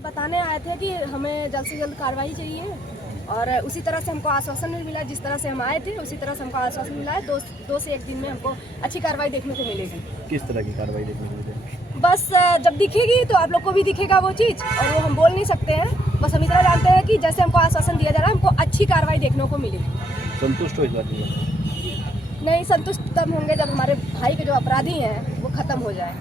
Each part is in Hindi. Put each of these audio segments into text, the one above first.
बताने आए थे कि हमें जल्द से जल्द कार्रवाई चाहिए और उसी तरह से हमको आश्वासन भी मिला। जिस तरह से हम आए थे उसी तरह से हमको आश्वासन मिला है। दो से एक दिन में हमको अच्छी कार्रवाई देखने को मिलेगी। किस तरह की कार्रवाई देखने को मिलेगी? बस जब दिखेगी तो आप लोग को भी दिखेगा वो चीज़, और वो हम बोल नहीं सकते हैं। बस हम इतना जानते हैं कि जैसे हमको आश्वासन दिया जा रहा है हमको अच्छी कार्रवाई देखने को मिलेगी। संतुष्ट हो इस बात में? नहीं, संतुष्ट तब होंगे जब हमारे भाई के जो अपराधी हैं वो खत्म हो जाए,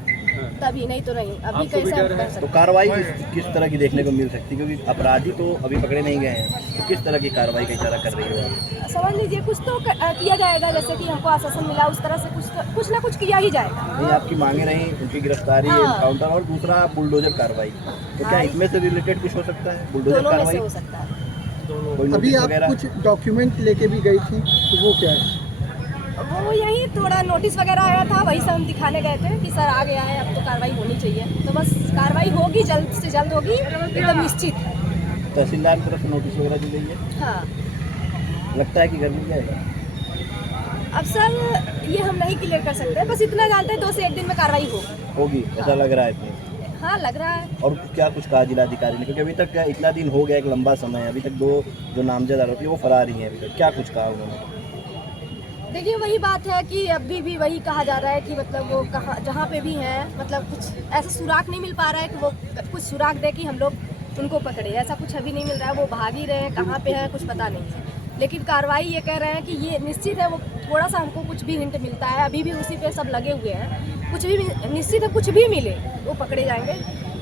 तभी, नहीं तो नहीं। अभी कैसे हम कर सकते? तो कार्रवाई किस तरह की देखने को मिल सकती है, क्योंकि अपराधी तो अभी पकड़े नहीं गए हैं, तो किस तरह की कार्रवाई का इशारा कर रही है? समझ लीजिए कुछ तो किया जाएगा, जैसे कि हमको आश्वासन मिला उस तरह से कुछ ना कुछ किया ही जाएगा। नहीं, आपकी मांगे रही उनकी गिरफ्तारी, एनकाउंटर और दूसरा बुलडोजर कार्रवाई, तो क्या इसमें से रिलेटेड कुछ हो सकता है? बुलडोजर दोनों में कार्रवाई से हो सकता है। अभी आप कुछ डॉक्यूमेंट लेके भी गई थी, तो वो क्या है? वो यही थोड़ा नोटिस वगैरह आया था, वही से हम दिखाने गए थे कि सर आ गया है, अब तो कार्रवाई होनी चाहिए। तो बस कार्रवाई होगी, जल्द से जल्द होगी, एकदम निश्चित है। तहसीलदार की तरफ से नोटिस वगैरह दी गई है? हाँ, लगता है कि घर मिल जाएगा? अब सर ये हम नहीं क्लियर कर सकते, बस इतना जानते हैं 2 से 1 दिन में कार्रवाई होगी, ऐसा लग रहा है इसमें। हाँ, लग रहा है। और क्या कुछ कहा जिलाधिकारी ने, क्योंकि अभी तक इतना दिन हो गया, एक लंबा समय, अभी तक 2 जो नामजद आरोपी वो फरार ही हैं, अभी तक क्या कुछ कहा उन्होंने? देखिए वही बात है कि अभी भी वही कहा जा रहा है कि मतलब वो कहाँ जहाँ पे भी हैं, मतलब कुछ ऐसा सुराग नहीं मिल पा रहा है कि वो कुछ सुराग दे कि हम लोग उनको पकड़े, ऐसा कुछ अभी नहीं मिल रहा है। वो भाग ही रहे हैं, कहाँ पे है कुछ पता नहीं है। लेकिन कार्रवाई ये कह रहे हैं कि ये निश्चित है, वो थोड़ा सा हमको कुछ भी हिंट मिलता है, अभी भी उसी पे सब लगे हुए हैं। कुछ भी निश्चित है, कुछ भी मिले वो पकड़े जाएंगे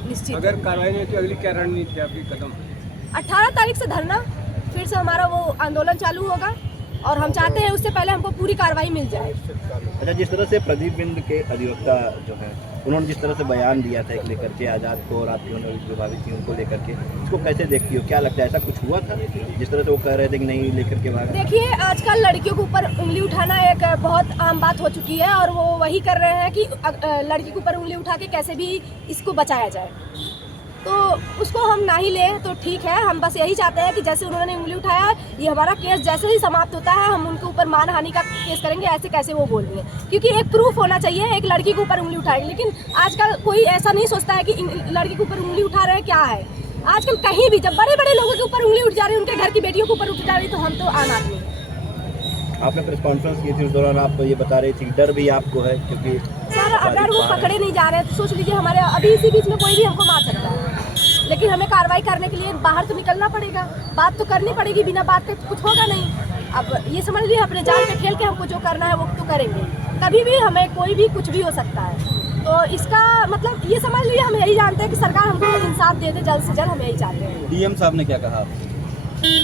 निश्चित। अगर कार्रवाई नहीं होती अगली क्या रणनीति है आपकी कदम? 18 तारीख से धरना, फिर से हमारा वो आंदोलन चालू होगा और हम चाहते हैं उससे पहले हमको पूरी कार्रवाई मिल जाए। अच्छा, जिस तरह से प्रदीप बिंद के अधिवक्ता जो है उन्होंने जिस तरह से बयान दिया था एक लेकर के आज़ाद को और आपकी प्रभावित थी उनको लेकर के, इसको कैसे देखती हो? क्या लगता है ऐसा कुछ हुआ था जिस तरह से वो कह रहे थे कि नहीं लेकर के भागा? देखिए आजकल लड़कियों के ऊपर उंगली उठाना एक बहुत आम बात हो चुकी है और वो वही कर रहे हैं कि लड़की के ऊपर उंगली उठा के कैसे भी इसको बचाया जाए। तो उसको हम ना ही लें तो ठीक है। हम बस यही चाहते हैं कि जैसे उन्होंने उंगली उठाया, ये हमारा केस जैसे ही समाप्त होता है हम उनके ऊपर मानहानि का केस करेंगे। ऐसे कैसे वो बोल रही है, क्योंकि एक प्रूफ होना चाहिए। एक लड़की के ऊपर उंगली उठाएगी, लेकिन आजकल कोई ऐसा नहीं सोचता है कि लड़की के ऊपर उंगली उठा रहे हैं क्या है। आजकल कहीं भी जब बड़े बड़े लोगों के ऊपर उंगली उठ जा रही है, उनके घर की बेटियों के ऊपर उठ जा रही, तो हम तो आम आदमी। आपने प्रेस कॉन्फ्रेंस की थी, उस दौरान आप ये बता रही थी डर भी आपको है, क्योंकि सर अगर वो पकड़े नहीं जा रहे तो सोच लीजिए हमारे अभी इसी बीच में कोई भी हमको मार सकता है, लेकिन हमें कार्रवाई करने के लिए बाहर तो निकलना पड़ेगा, बात तो करनी पड़ेगी। बिना बात के कुछ होगा नहीं। अब ये समझ लीजिए अपने जान पे खेल के हमको जो करना है वो तो करेंगे। कभी भी हमें कोई भी कुछ भी हो सकता है। तो इसका मतलब ये समझ लीजिए हम यही जानते हैं कि सरकार हमको इंसाफ दे दे जल्द से जल्द, हम यही चाहते हैं। डीएम साहब ने क्या कहा?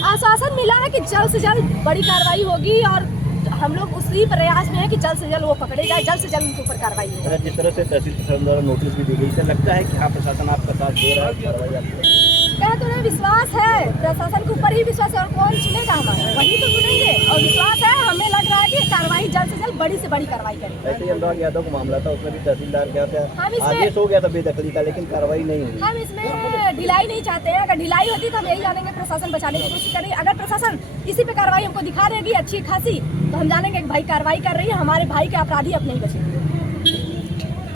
आश्वासन मिला है कि जल्द से जल्द बड़ी कार्रवाई होगी और हम लोग उसी प्रयास में है कि जल्द से जल्द वो पकड़े जाए, जल्द से जल्द उनके ऊपर कार्रवाई हो। जिस तरह से तहसील प्रशासन द्वारा नोटिस भी दी गई, इससे लगता है कि हाँ प्रशासन आपका साथ दे रहा है, कार्रवाई आपकी? क्या तो विश्वास है, प्रशासन के ऊपर ही विश्वास है और कौन सुनेगा हमारा, वही तो सुनेंगे। और विश्वास है, हमें लग रहा है कि कार्रवाई जल्द से जल्द बड़ी से बड़ी कार्रवाई करेंगे। ऐसे ही अनुराग यादव का मामला था, उसमें भी तहसीलदार क्या था, हम इसमें आदेश हो गया था बेदखली का, लेकिन कार्रवाई नहीं हुई। हम इसमें ढिलाई नहीं चाहते हैं। अगर ढिलाई होती तो हम यही जानेंगे प्रशासन बचाने की कोशिश करेंगे। अगर प्रशासन इसी पे कार्रवाई हमको दिखा देगी अच्छी खासी, तो हम जानेंगे कि भाई कार्रवाई कर रही है, हमारे भाई के अपराधी अब नहीं बचेंगे।